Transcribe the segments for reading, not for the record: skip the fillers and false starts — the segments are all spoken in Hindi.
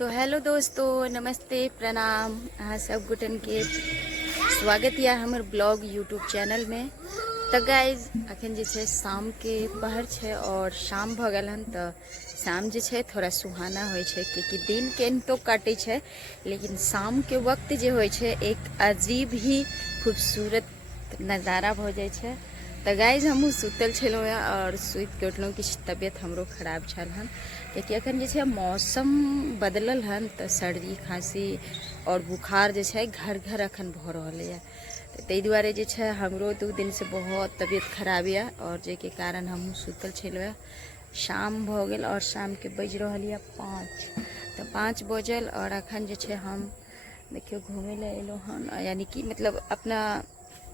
तो हेलो दोस्तों, नमस्ते, प्रणाम। अहाँ सब गुटन के स्वागत या हमर ब्लॉग यूट्यूब चैनल में। तो गाइज अखन जे छै शाम के पहर छै और शाम भ गेल हन। तो शाम जे छै थोड़ा सुहाना होइ छै क्योंकि दिन के तो काटे छै, लेकिन शाम के वक्त जे होइ छै एक अजीब ही खूबसूरत नज़ारा भ जाइ छै। तो गाइज हमहूँ सुतल छलहुँ और सुति के उठलहुँ। किछु तबियत हमरो खराब छल हन कियाकि अखन जे छै मौसम बदलल हन तो सर्दी खांसी और बुखार जे छै घर घर अखन भ रहल है। तो ताहि दुआरे जे छै हमरो 2 दिन से बहुत तबियत खराब है और जे के कारण हमहूँ सुतल छलहुँ। शाम भ गेल और शाम के बज रहल है 5। तो 5 बजल और अखन जे छै हम देखियो घूमे ले एलहुँ हन, यानी कि मतलब अपना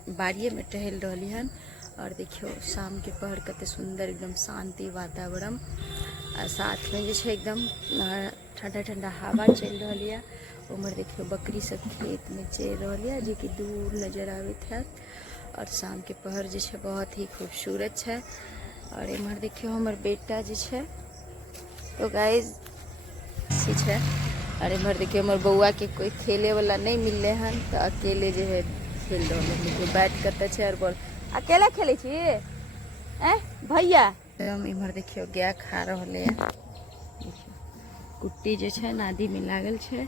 बाड़िए में टहल रही हन। और देखियो शाम के पहर कते सुंदर एकदम शांति वातावरण और साथ में जो एकदम ठंडा ठंडा हवा चल रही है। उमर देखियो बकरी सब खेत में चल रही है जो कि दूर नजर आवित है। और शाम के पहर जो है बहुत ही खूबसूरत है। और इमर देखियो हमर बेटा जो है तो गाइज है। और इमर देखियो हमर बउआ के कोई खेले वाला नहीं मिलले हन तो अकेले जो है खेल रहे हैं। बैट कते है और बॉल अकेले खेले छी भैया। हम इमर देखियो गाय खा रहे हैं। कुट्टी जो है नादी में लागल है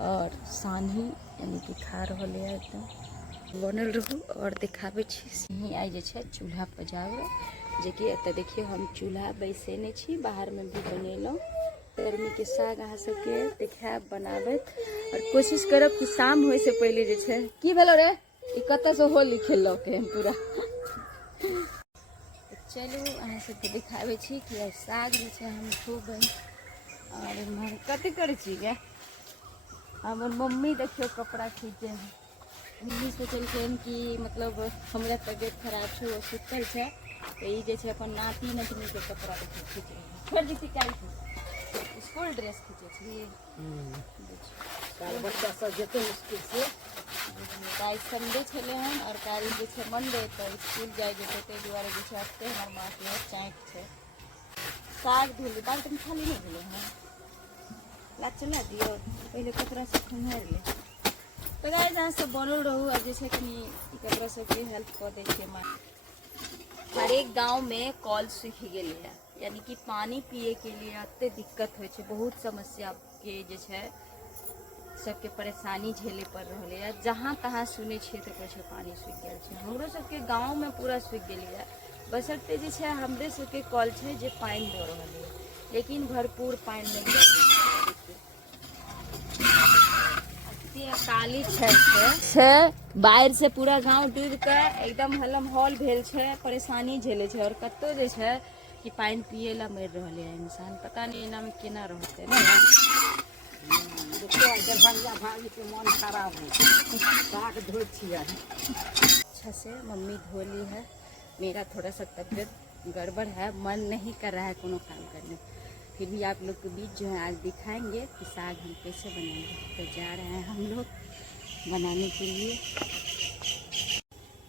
और सानी यानी कि खा रहे हैं। एकदम बनल रहू और दिखाबे छी। आई जे है चूल्हा पजाबे जे कि एत देखियो हम चूल्हा बैसेने छी, बाहर में भी बनेलहुँ। गर्मी के साग अहाँ सबके देखाब बनाबे और कोशिश करब कि शाम होए से पहले जे है की भेलो रे ई कत से होली खेल के पूरा। चलू अहाँ सबके दिखाबे छी कि साग जे छै हम खूब और कते करे छी गे। हमर मम्मी देखियो कपड़ा खींचे हैं। मम्मी सोचलखिन कि मतलब हमरा तबियत खराब छै, वो सुतल छै तो ये जे छै अपन नाती नतनी के कपड़ा देखियो खींच रहे। छोड़ दी काल स्कूल ड्रेस खींचे छी। बच्चा सब जेते मुश्किल से काल संडे छले हन और काल जे छै मंडे तो स्कूल जाए जेते ते दुआरे जे छै अते हमर माँ के चाँट छै। साग धोले बाल्टी में खाली नहीं भेले हैं, ला चला दियो पहले कपड़ा से खंगार ले। तो गाइस अहाँ सब बनल रहू और जे छै कनी कपड़ा सब के हेल्प कर दे छै माँ। हर एक गांव में कॉल सूख गेल है, यानी कि पानी पिए के लिए अते दिक्कत होइ छै। बहुत समस्या के जे छै सबके परेशानी झेले पड़ रही है। जहाँ तहाँ सुने छे तो कहे पानी सूख गया है। हमरो सबके गाँव में पूरा सूख गई है। बसरते जे छै हमरे सबके कॉल छै जे पानी दे रही है, लेकिन भरपूर पानी नहीं काली छै। बाढ़ से पूरा गांव डूब के एकदम हलम हॉल भेल छै, परेशानी झेले छै। और कतो जे छै कि पानी पिए ला मर रहे है इंसान, पता नहीं एना में केना रहते ना। दरभंगा भाभी के मन खराब है साग धो छिया। अच्छा से मम्मी धोली है। मेरा थोड़ा सा तबीयत गड़बड़ है, मन नहीं कर रहा है कोनो काम करने। फिर भी आप लोग के बीच जो है आज दिखाएंगे कि साग हम कैसे बनाएंगे। तो जा रहे हैं हम लोग बनाने के लिए।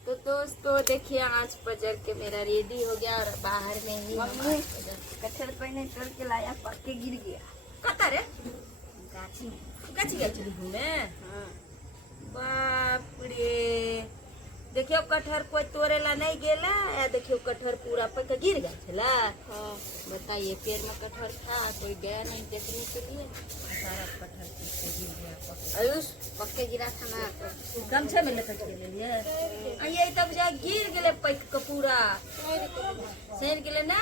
तो दोस्तों देखिए आज पजर के मेरा रेडी हो गया और बाहर में ही कटहल पहले तोड़ के लाया, पक के गिर गया। कता रे गाछी गाछी गाछी घूमे। बाप रे देखियो कटहर कोई तोड़े ला नहीं गेला या देखियो कटहर पूरा पक के गिर गया छला। हाँ बताइए, पेड़ में कटहर था कोई गया नहीं देखने के लिए, सारा कटहर गिर गया। आयुष पक के गिरा था ना, गमछे में लपेट के ले लिए ये तब जा गिर गेले पक के पूरा सड़ गेले ना।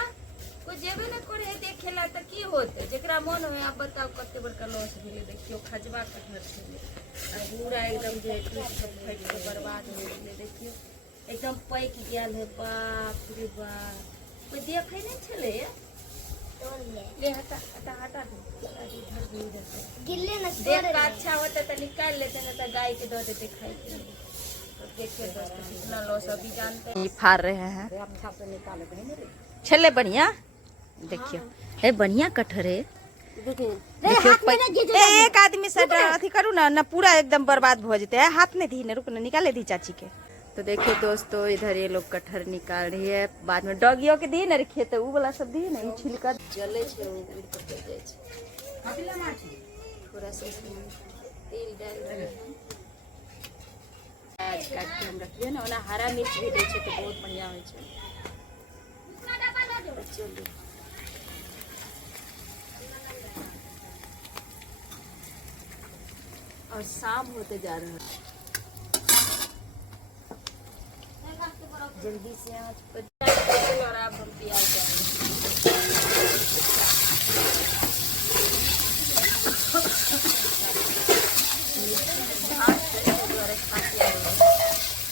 कोई जेबे न करे देखेला त की होते जेकरा मन में। आप बताओ कते बड़का लॉस भेले। देखियो खजवा कटहर छले पूरा एकदम जे फट के बर्बाद हो गेले। देखियो एकदम पैक गेल है। बाप रे बाप कोई देखे नहीं छले ले हटा हटा हटा गिल्ले न देख का अच्छा होता तो निकाल लेते ना तो गाय के दे देते खाए के। तो देखिए दोस्तों कितना लॉस अभी जानते हैं। फाड़ रहे हैं अच्छा से निकाले थे छले बढ़िया। देखियो है बढ़िया कटहर है। देखियो एक आदमी से अथी करू ना पूरा एकदम बर्बाद हो जाते है। हाथ में दी ना, रुक ना निकाले दी चाची के। तो देखिए दोस्तों इधर ये लोग कटहर निकाल रही है। बाद में डॉगियों के दी ना खेत उ वाला सब दी ना छिलका जले छे उड़ के जाय छे। थोड़ा सा इसमें तेल डाल रहे हैं। प्याज काट के हम रखिए ना, ओना हरा मिर्च भी दै छै तो बहुत बढ़िया होइ छै। चलिए और शाम होते जा रहा है, जल्दी से आँच पर और अब हम प्याज डालेंगे।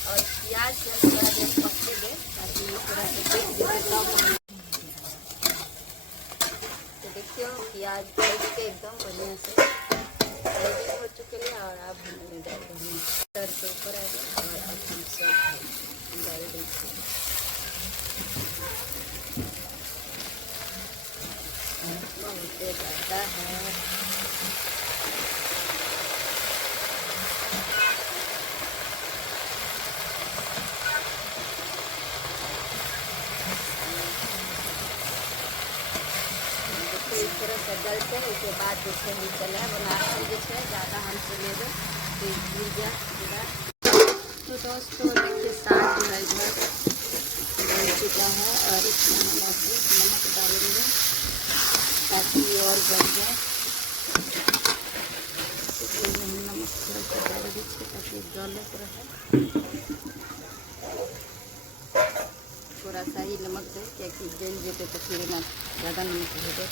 और प्याज से थोड़ा देर पकने दें ताकि ये थोड़ा सा तेल जैसे कम हो। तो देखियो प्याज पक के एकदम बढ़िया से रेडी हो चुके हैं और अब हमने डाल देंगे तर के ऊपर आ गए और अब हम सब डाल देंगे। बहुत ज़्यादा है। इस तरह से गलते हैं, उसके बाद जैसे हम चले बनाते जैसे ज़्यादा हम चले गए तो गिर गया पूरा। तो दोस्तों देखिए साग जो है इधर बन चुका है और इसमें हम नमक डालेंगे ताकि और बन जाए। इसलिए हम नमक थोड़ा सा डाल दीजिए ताकि गलत रहे। थोड़ा सा ही नमक दे क्योंकि जल जेते तो फिर ना ज़्यादा नमक हो जाए।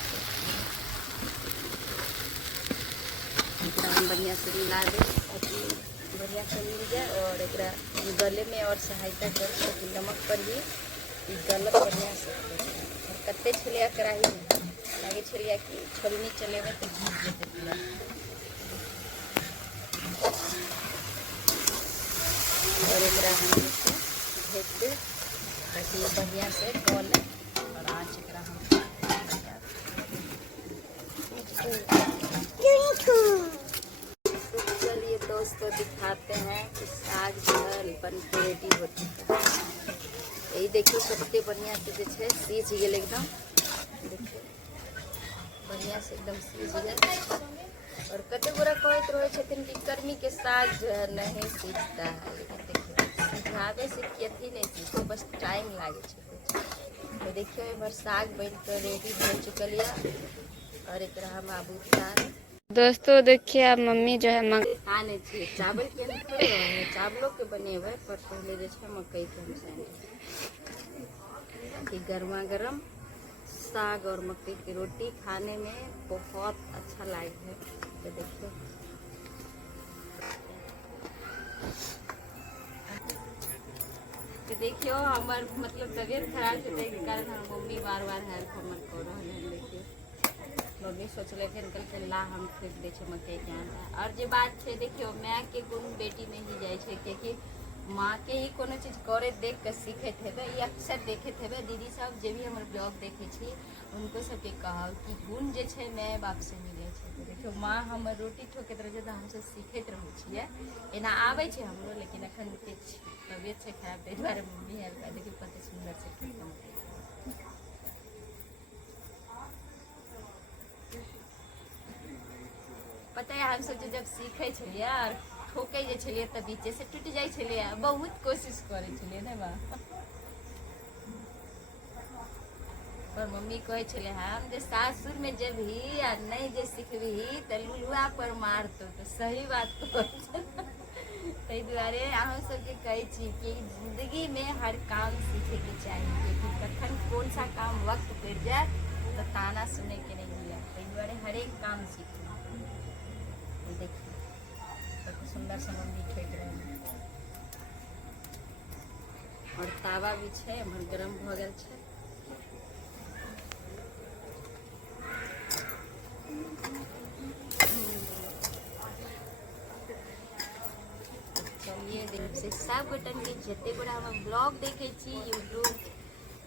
हम बढ़िया से मिला दें ताकि बढ़िया से मिल जाए और एक गले में और सहायता कर ताकि नमक पर भी गलत बढ़िया से। और कत्ते छलिया कढ़ाई में आगे छलिया की छोलनी चले में तो घीच जेते पूरा। और एक हम भेज दे ताकि बढ़िया से गले और आँच एकरा हम चलिए दोस्तों दिखाते हैं कि साग जो है बन के रेडी हो चुका है। यही देखिए कत्ते बढ़िया से जो है सीझ गए एकदम। देखिए बढ़िया से एकदम सीझ गए। और कते गोरा कहते रहे छथिन कि गर्मी के साग जो है नहीं सीझता है, लेकिन देखिए सिझावे से खेती नहीं सीझे, बस टाइम लागे छे। तो देखिए एक बार साग बन कर रेडी हो चुकल है और एक हम आबू उतार। दोस्तों देखिए अब मम्मी जो है खाने चाहिए चावल के चावलों के बने हुए पर पहले जैसे मकई के हम कि गर्मा गर्म साग और मकई की रोटी खाने में बहुत अच्छा लगे है। तो देखिए हमार मतलब तबीयत खराब होने के कारण हम मम्मी बार बार हेल्प हमर कर रहे हैं। देखिए मम्मी सोचले फिर कल ला हम फेंक दे मकई के आटा। और जो बात है देखियो माँ के गुण बेटी में ही जाए छे, क्योंकि माँ के ही कोनो चीज करे देख के सीखत हेबे। ये अक्सर देखत हेबे दीदी सब जे भी हमर ब्लॉग देखे छी उनको सबके कहब कि गुण जे छे माँ बाप से मिले छे। तो देखियो माँ हमर रोटी ठोकत रहे तो हमसे सीखत रहे छिए, एना आवे छे हमरो, लेकिन अखन तबियत से खराब ताहि दुआरे मम्मी हेल्प कर। देखिए कते सुंदर से ठोकम पता है हम सब जब सीखे छलिए और ठोके जे छलिए त बीचे से टूट जाए छलिए। बहुत कोशिश करे छलिए ने बा। और मम्मी कहे छले हम जे सासुर में जब ही आ नहीं जे सीखबी त लुलुआ पर मारतो। तो सही बात कहे ताहि दुआरे अहाँ सबके कहै छी कि जिंदगी में हर काम सीखे के चाहिए, क्योंकि कखन कौन सा काम वक्त पड़ जाए तो ताना सुने के नहीं मिले। ताहि दुआरे हर एक काम सीखो। देखिए कते सुंदर से मम्मी ठोक रहे हैं। और तावा भी छे हमर गरम भ गेल छे। चलिए से सब गोटन के जते गोटा हम ब्लॉग देखे छी यूट्यूब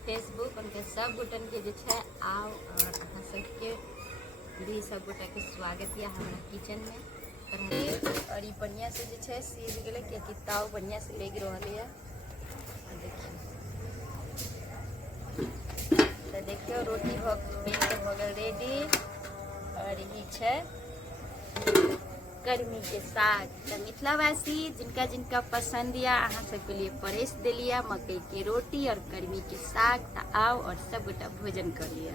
फेसबुक उनके सब गोटन के जे छे आओ और अहाँ सबके भी सब गोटा के स्वागत है हमारा किचन में। और ये बढ़िया से जे छे सीझ गेले क्योंकि ताव बढ़िया से लेग रहल है। देखिए तो देखियो रोटी हो गेल रेडी। और ये छे कर्मी के साग। तो मिथिलावासी जिनका जिनका पसंद या अहाँ सबके लिए परेस देलिया मकई के रोटी और कर्मी के साग। तो आओ और सब गोटा भोजन कर लिया।